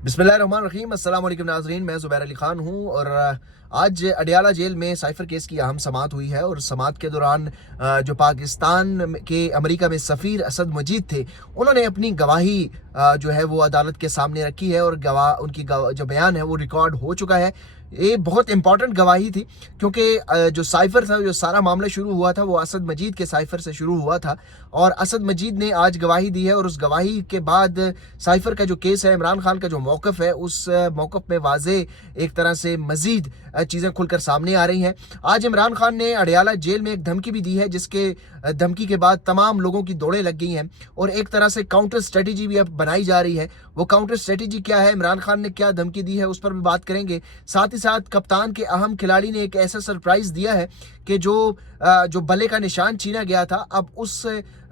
बिस्मिल्लाहिर्रहमानिर्रहीम। अस्सलाम वालेकुम नाज़रीन, मैं ज़ुबैर अली ख़ान हूँ और आज अडियाला जेल में साइफ़र केस की अहम समाअत हुई है। और समाअत के दौरान जो पाकिस्तान के अमेरिका में सफ़ीर असद मजीद थे, उन्होंने अपनी गवाही जो है वो अदालत के सामने रखी है और उनकी जो बयान है वो रिकॉर्ड हो चुका है। ये बहुत इंपॉर्टेंट गवाही थी क्योंकि जो साइफ़र था, जो सारा मामला शुरू हुआ था वो असद मजीद के साइफ़र से शुरू हुआ था और असद मजीद ने आज गवाही दी है। और उस गवाही के बाद साइफ़र का जो केस है, इमरान खान का जो मौक़िफ़ है, उस मौक़िफ़ में वाज़े एक तरह से मज़ीद चीज़ें खुलकर सामने आ रही हैं। आज इमरान खान ने अडियाला जेल में एक धमकी भी दी है, जिसके धमकी के बाद तमाम लोगों की दौड़ें लग गई हैं और एक तरह से काउंटर स्ट्रेटजी भी अब बनाई जा रही है। वो काउंटर स्ट्रेटजी क्या है, इमरान खान ने क्या धमकी दी है, उस पर भी बात करेंगे। साथ ही साथ कप्तान के अहम खिलाड़ी ने एक ऐसा सरप्राइज़ दिया है कि जो बल्ले का निशान छीना गया था, अब उस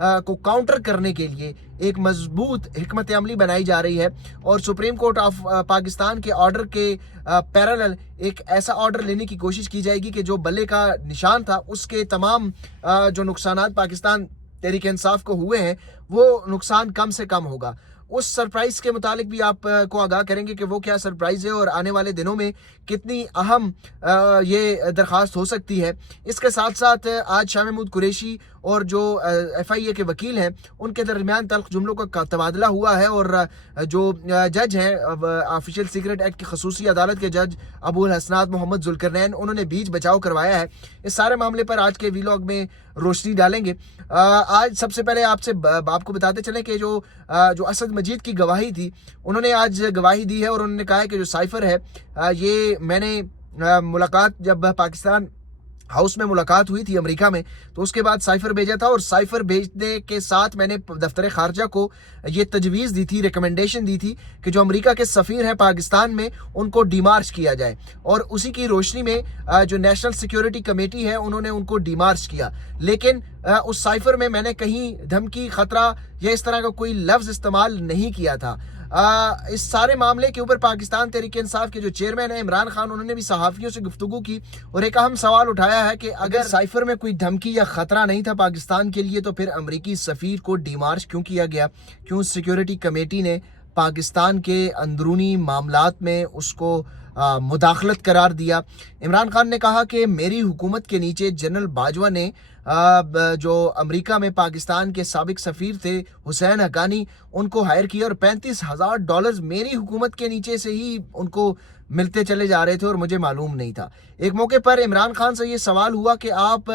को काउंटर करने के लिए एक मजबूत हिकमत अमली बनाई जा रही है और सुप्रीम कोर्ट ऑफ पाकिस्तान के ऑर्डर के पैरेलल एक ऐसा ऑर्डर लेने की कोशिश की जाएगी कि जो बल्ले का निशान था उसके तमाम जो नुकसानात पाकिस्तान तहरीक इंसाफ को हुए हैं, वो नुकसान कम से कम होगा। उस सरप्राइज़ के मुतालिक भी आप को आगाह करेंगे कि वो क्या सरप्राइज़ है और आने वाले दिनों में कितनी अहम ये दरख्वास्त हो सकती है। इसके साथ साथ आज शाह महमूद कुरैशी और जो FIA के वकील हैं, उनके दरमियान तल्ख जुमलों का तबादला हुआ है और जो जज हैं ऑफिशियल सीक्रेट एक्ट की खसूसी अदालत के जज अबुल हसनात मोहम्मद जुल्करनैन, उन्होंने बीच बचाव करवाया है। इस सारे मामले पर आज के वीलॉग में रोशनी डालेंगे। आज सबसे पहले आपको बताते चलें कि जो असद मजीद की गवाही थी, उन्होंने आज गवाही दी है और उन्होंने कहा है कि जो साइफ़र है, ये मैंने मुलाकात जब पाकिस्तान हाउस में मुलाकात हुई थी अमेरिका में, तो उसके बाद साइफ़र भेजा था और साइफ़र भेजने के साथ मैंने दफ्तर खारजा को ये तजवीज़ दी थी, रिकमेंडेशन दी थी कि जो अमेरिका के सफ़ीर हैं पाकिस्तान में, उनको डिमार्च किया जाए। और उसी की रोशनी में जो नेशनल सिक्योरिटी कमेटी है, उन्होंने उनको डिमार्च किया। लेकिन उस साइफ़र में मैंने कहीं धमकी, ख़तरा या इस तरह का कोई लफ्ज़ इस्तेमाल नहीं किया था। इस सारे मामले के ऊपर पाकिस्तान तहरीक इंसाफ के जो चेयरमैन है इमरान खान, उन्होंने भी सहाफ़ियों से गुफ्तगू की और एक अहम सवाल उठाया है कि अगर साइफ़र में कोई धमकी या ख़तरा नहीं था पाकिस्तान के लिए, तो फिर अमरीकी सफ़ीर को डिमार्च क्यों किया गया, क्यों सिक्योरिटी कमेटी ने पाकिस्तान के अंदरूनी मामलात में उसको मुदाखलत करार दिया। इमरान खान ने कहा कि मेरी हुकूमत के नीचे जनरल बाजवा ने जो अमेरिका में पाकिस्तान के साबिक सफ़ीर थे हुसैन हक्कानी, उनको हायर किया और $35,000 मेरी हुकूमत के नीचे से ही उनको मिलते चले जा रहे थे और मुझे मालूम नहीं था। एक मौके पर इमरान खान से ये सवाल हुआ कि आप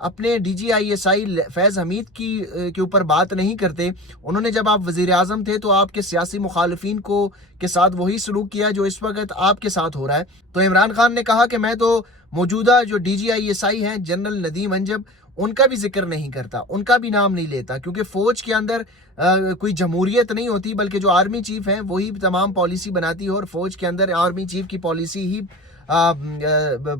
अपने DGISI फैज़ हमीद के ऊपर बात नहीं करते। उन्होंने जब आप वज़ीर आज़म थे तो आपके सियासी मुखालिफिन को के साथ वही सलूक किया जो इस वक्त आपके साथ हो रहा है। तो इमरान खान ने कहा कि मैं तो मौजूदा जो DGISI हैं जनरल नदीम अंजब, उनका भी जिक्र नहीं करता, उनका भी नाम नहीं लेता, क्योंकि फ़ौज के अंदर कोई जमहूरियत नहीं होती, बल्कि जो आर्मी चीफ़ हैं वही तमाम पॉलिसी बनाती है और फ़ौज के अंदर आर्मी चीफ़ की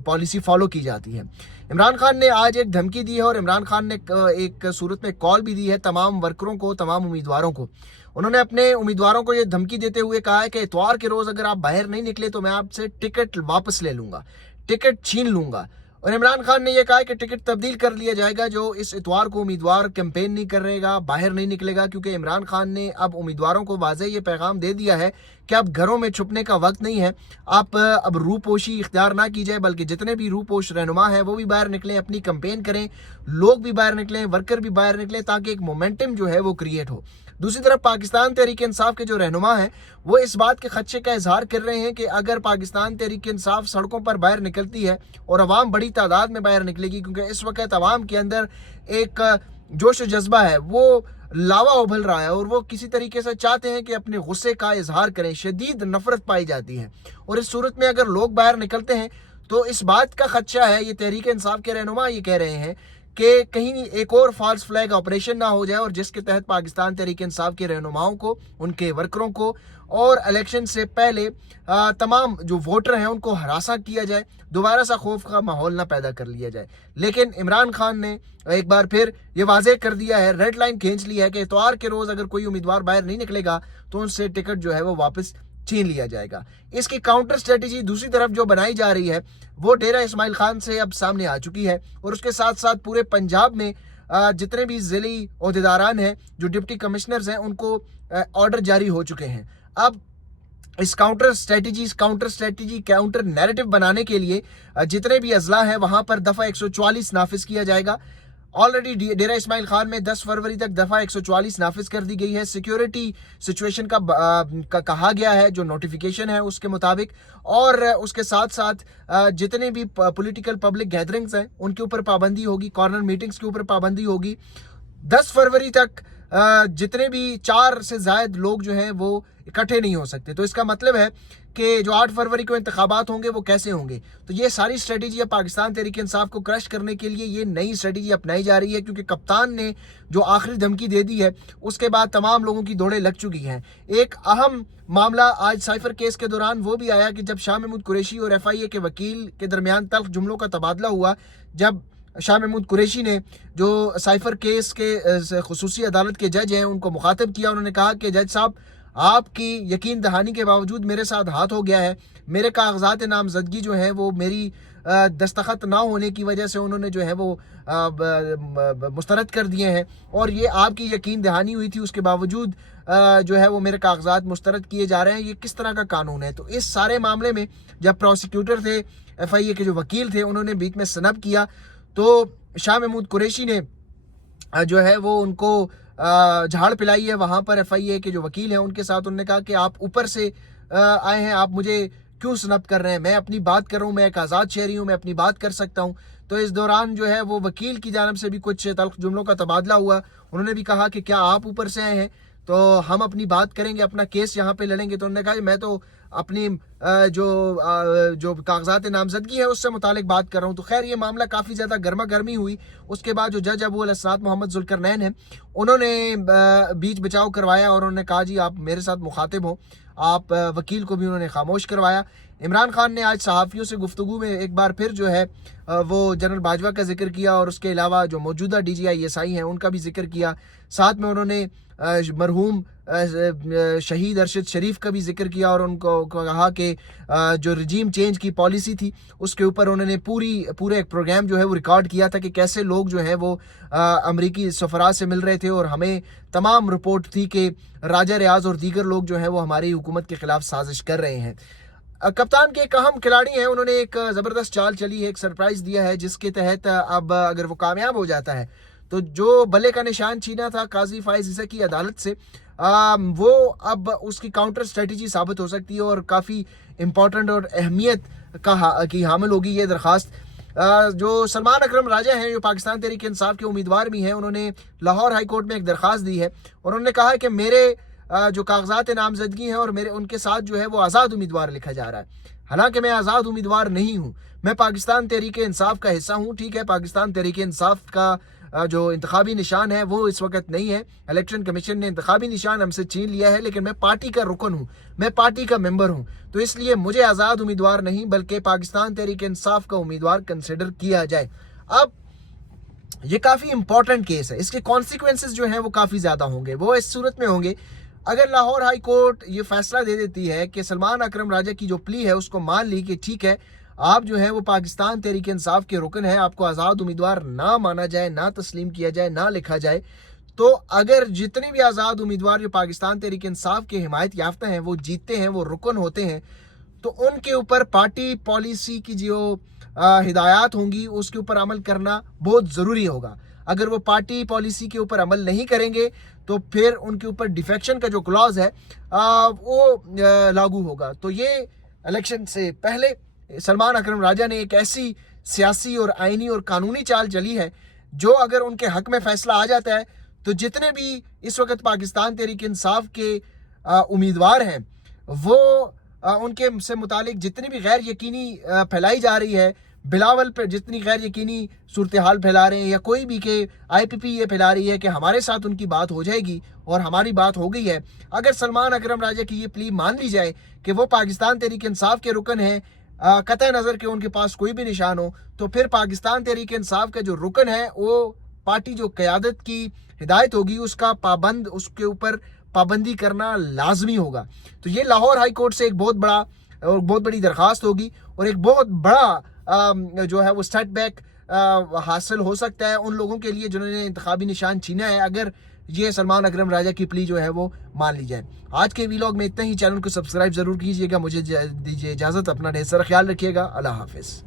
पॉलिसी फॉलो की जाती है। इमरान खान ने आज एक धमकी दी है और इमरान खान ने एक सूरत में कॉल भी दी है तमाम वर्करों को, तमाम उम्मीदवारों को। उन्होंने अपने उम्मीदवारों को ये धमकी देते हुए कहा है कि इतवार के रोज़ अगर आप बाहर नहीं निकले तो मैं आपसे टिकट वापस ले लूँगा, टिकट छीन लूँगा। और इमरान खान ने यह कहा कि टिकट तब्दील कर लिया जाएगा जो इस इतवार को उम्मीदवार कैंपेन नहीं करेगा, बाहर नहीं निकलेगा, क्योंकि इमरान खान ने अब उम्मीदवारों को वाज़ेह ये पैगाम दे दिया है कि अब घरों में छुपने का वक्त नहीं है। आप अब रूपोशी इख्तियार ना की जाए, बल्कि जितने भी रूपोश रहनुमा हैं वो भी बाहर निकलें, अपनी कैंपेन करें, लोग भी बाहर निकलें, वर्कर भी बाहर निकलें, ताकि एक मोमेंटम जो है वो क्रिएट हो। दूसरी तरफ पाकिस्तान तहरीक इंसाफ के जो रहनुमा हैं, वो इस बात के खदशे का इजहार कर रहे हैं कि अगर पाकिस्तान तहरीक इंसाफ सड़कों पर बाहर निकलती है और अवाम बड़ी तादाद में बाहर निकलेगी, क्योंकि इस वक्त अवाम के अंदर एक जोश जज्बा है, वो लावा उबल रहा है और वो किसी तरीके से चाहते हैं कि अपने गुस्से का इजहार करें, शदीद नफरत पाई जाती है। और इस सूरत में अगर लोग बाहर निकलते हैं तो इस बात का खदशा है, ये तहरीक इंसाफ के रहनुमा ये कह रहे हैं कि कहीं एक और फॉल्स फ्लैग ऑपरेशन ना हो जाए और जिसके तहत पाकिस्तान तहरीक इंसाफ के रहनुमाओं को, उनके वर्करों को और इलेक्शन से पहले तमाम जो वोटर हैं उनको हरासा किया जाए, दोबारा सा खौफ का माहौल ना पैदा कर लिया जाए। लेकिन इमरान खान ने एक बार फिर ये वाज़ेह कर दिया है, रेड लाइन खींच ली है कि इतवार के रोज़ अगर कोई उम्मीदवार बाहर नहीं निकलेगा तो उनसे टिकट जो है वो वापस छीन लिया जाएगा। इसकी काउंटर स्ट्रेटजी दूसरी तरफ जो बनाई जा रही है वो डेरा इस्माइल खान से अब सामने आ चुकी है और उसके साथ साथ पूरे पंजाब में जितने भी ज़िली ओहदेदारान हैं, जो डिप्टी कमिश्नर्स हैं, उनको ऑर्डर जारी हो चुके हैं। अब اس کاؤنٹر اسٹریٹجی کاؤنٹر نیریٹو بنانے کے لیے جتنے بھی اضلاع ہیں وہاں پر دفعہ 144 نافذ کیا جائے گا. آلریڈی ڈیرہ اسماعیل خان میں 10 فروری تک دفعہ 144 نافذ کر دی گئی ہے. سیکیورٹی سچویشن کا کہا گیا ہے جو نوٹیفیکیشن ہے اس کے مطابق, اور اس کے ساتھ ساتھ جتنے بھی پولیٹیکل پبلک گیدرنگز ہیں ان کے اوپر پابندی ہوگی, کارنر میٹنگز کے اوپر پابندی ہوگی. 10 فروری تک جتنے بھی 4 سے زائد لوگ جو ہیں وہ اکٹھے نہیں ہو سکتے. تو اس کا مطلب ہے کہ جو 8 فروری کو انتخابات ہوں گے وہ کیسے ہوں گے. تو یہ ساری اسٹریٹجی پاکستان تحریک انصاف کو کرش کرنے کے لیے یہ نئی اسٹریٹجی اپنائی جا رہی ہے, کیونکہ کپتان نے جو آخری دھمکی دے دی ہے اس کے بعد تمام لوگوں کی دوڑیں لگ چکی ہیں. ایک اہم معاملہ آج سائفر کیس کے دوران وہ بھی آیا کہ جب شاہ محمود قریشی اور FIA کے وکیل کے درمیان تلخ جملوں کا تبادلہ ہوا, جب شاہ محمود قریشی نے جو سائفر کیس کے خصوصی عدالت کے جج ہیں ان کو مخاطب کیا. انہوں نے کہا کہ جج صاحب, آپ کی یقین دہانی کے باوجود میرے ساتھ ہاتھ ہو گیا ہے. میرے کاغذات نامزدگی جو ہیں وہ میری دستخط نہ ہونے کی وجہ سے انہوں نے جو ہے وہ مسترد کر دیے ہیں, اور یہ آپ کی یقین دہانی ہوئی تھی, اس کے باوجود جو ہے وہ میرے کاغذات مسترد کیے جا رہے ہیں. یہ کس طرح کا قانون ہے؟ تو اس سارے معاملے میں جب پروسیکیوٹر تھے, FIA کے جو وکیل تھے, انہوں نے بیچ میں سنب کیا, تو شاہ محمود قریشی نے جو ہے وہ ان کو جھاڑ پلائی ہے وہاں پر. FIA کے جو وکیل ہیں ان کے ساتھ انہوں نے کہا کہ آپ اوپر سے آئے ہیں, آپ مجھے کیوں سنب کر رہے ہیں؟ میں اپنی بات کر رہا ہوں, میں ایک آزاد شہری ہوں, میں اپنی بات کر سکتا ہوں. تو اس دوران جو ہے وہ وکیل کی جانب سے بھی کچھ تلخ جملوں کا تبادلہ ہوا. انہوں نے بھی کہا کہ کیا آپ اوپر سے آئے ہیں تو ہم اپنی بات کریں گے, اپنا کیس یہاں پہ لڑیں گے. تو انہوں نے کہا کہ میں تو اپنی جو کاغذات نامزدگی ہے اس سے متعلق بات کر رہا ہوں. تو خیر یہ معاملہ کافی زیادہ گرما گرمی ہوئی. اس کے بعد جو جج ابو الاسناد محمد ذوالقرنین ہیں انہوں نے بیچ بچاؤ کروایا, اور انہوں نے کہا جی آپ میرے ساتھ مخاطب ہو. آپ وکیل کو بھی انہوں نے خاموش کروایا. عمران خان نے آج صحافیوں سے گفتگو میں ایک بار پھر جو ہے وہ جنرل باجوہ کا ذکر کیا, اور اس کے علاوہ جو موجودہ DGI SI ہیں ان کا بھی ذکر کیا. ساتھ میں انہوں نے مرحوم شہید ارشد شریف کا بھی ذکر کیا, اور ان کو کہا کہ جو رجیم چینج کی پالیسی تھی اس کے اوپر انہوں نے پورے ایک پروگرام جو ہے وہ ریکارڈ کیا تھا کہ کیسے لوگ جو ہیں وہ امریکی سفراء سے مل رہے تھے, اور ہمیں تمام رپورٹ تھی کہ راجہ ریاض اور دیگر لوگ جو ہیں وہ ہماری حکومت کے خلاف سازش کر رہے ہیں. کپتان کے ایک اہم کھلاڑی ہیں, انہوں نے ایک زبردست چال چلی ہے, ایک سرپرائز دیا ہے, جس کے تحت اب اگر وہ کامیاب ہو جاتا ہے تو جو بلے کا نشان چھینا تھا قاضی فائز عیسیٰ کی عدالت سے, وہ اب اس کی کاؤنٹر اسٹریٹجی ثابت ہو سکتی ہے, اور کافی امپورٹنٹ اور اہمیت کی حامل ہوگی یہ درخواست. جو سلمان اکرم راجہ ہیں جو پاکستان تحریک انصاف کے امیدوار بھی ہیں, انہوں نے لاہور ہائی کورٹ میں ایک درخواست دی ہے, اور انہوں نے کہا کہ میرے جو کاغذات نامزدگی ہیں اور ان کے ساتھ جو ہے وہ آزاد امیدوار لکھا جا رہا ہے. حالانکہ میں آزاد امیدوار نہیں ہوں, میں پاکستان تحریک انصاف کا حصہ ہوں. ٹھیک ہے, پاکستان تحریک انصاف کا جو انتخابی نشان ہے وہ اس وقت نہیں ہے, الیکشن کمیشن نے انتخابی نشان ہم سے چھین لیا ہے, لیکن میں پارٹی کا رکن ہوں, میں پارٹی کا ممبر ہوں. تو اس لیے مجھے آزاد امیدوار نہیں بلکہ پاکستان تحریک انصاف کا امیدوار کنسیڈر کیا جائے. اب یہ کافی امپورٹنٹ کیس ہے, اس کے کانسیکوینسز جو ہیں وہ کافی زیادہ ہوں گے. وہ اس صورت میں ہوں گے اگر لاہور ہائی کورٹ یہ فیصلہ دے دیتی ہے کہ سلمان اکرم راجہ کی جو پلی ہے اس کو مان لی کہ ٹھیک ہے آپ جو ہیں وہ پاکستان تحریک انصاف کے رکن ہیں, آپ کو آزاد امیدوار نہ مانا جائے, نہ تسلیم کیا جائے, نہ لکھا جائے. تو اگر جتنے بھی آزاد امیدوار جو پاکستان تحریک انصاف کے حمایت یافتہ ہیں وہ جیتتے ہیں, وہ رکن ہوتے ہیں, تو ان کے اوپر پارٹی پالیسی کی جو ہدایات ہوں گی اس کے اوپر عمل کرنا بہت ضروری ہوگا. اگر وہ پارٹی پالیسی کے اوپر عمل نہیں کریں گے تو پھر ان کے اوپر ڈیفیکشن کا جو کلاز ہے وہ لاگو ہوگا. تو یہ الیکشن سے پہلے سلمان اکرم راجہ نے ایک ایسی سیاسی اور آئینی اور قانونی چال چلی ہے جو اگر ان کے حق میں فیصلہ آ جاتا ہے تو جتنے بھی اس وقت پاکستان تحریک انصاف کے امیدوار ہیں وہ ان کے سے متعلق جتنی بھی غیر یقینی پھیلائی جا رہی ہے, بلاول پہ جتنی غیر یقینی صورتحال پھیلا رہے ہیں, یا کوئی بھی کہ IPP یہ پھیلا رہی ہے کہ ہمارے ساتھ ان کی بات ہو جائے گی اور ہماری بات ہو گئی ہے, اگر سلمان اکرم راجہ کی یہ پلی مان لی جائے کہ وہ پاکستان تحریک انصاف کے رکن ہیں, قطع نظر کہ ان کے پاس کوئی بھی نشان ہو, تو پھر پاکستان تحریک انصاف کا جو رکن ہے وہ پارٹی جو قیادت کی ہدایت ہوگی اس کے اوپر پابندی کرنا لازمی ہوگا. تو یہ لاہور ہائی کورٹ سے ایک بہت بڑی درخواست ہوگی, اور ایک بہت بڑا جو ہے وہ سیٹ بیک حاصل ہو سکتا ہے ان لوگوں کے لیے جنہوں نے انتخابی نشان چھینا ہے. اگر یہ سلمان اکرم راجہ کی پلی جو ہے وہ مان لی جائے. آج کے ویلاگ میں اتنا ہی. چینل کو سبسکرائب ضرور کیجیے گا. مجھے دیجیے اجازت. اپنا ڈھیر سارا خیال رکھیے گا. اللہ حافظ.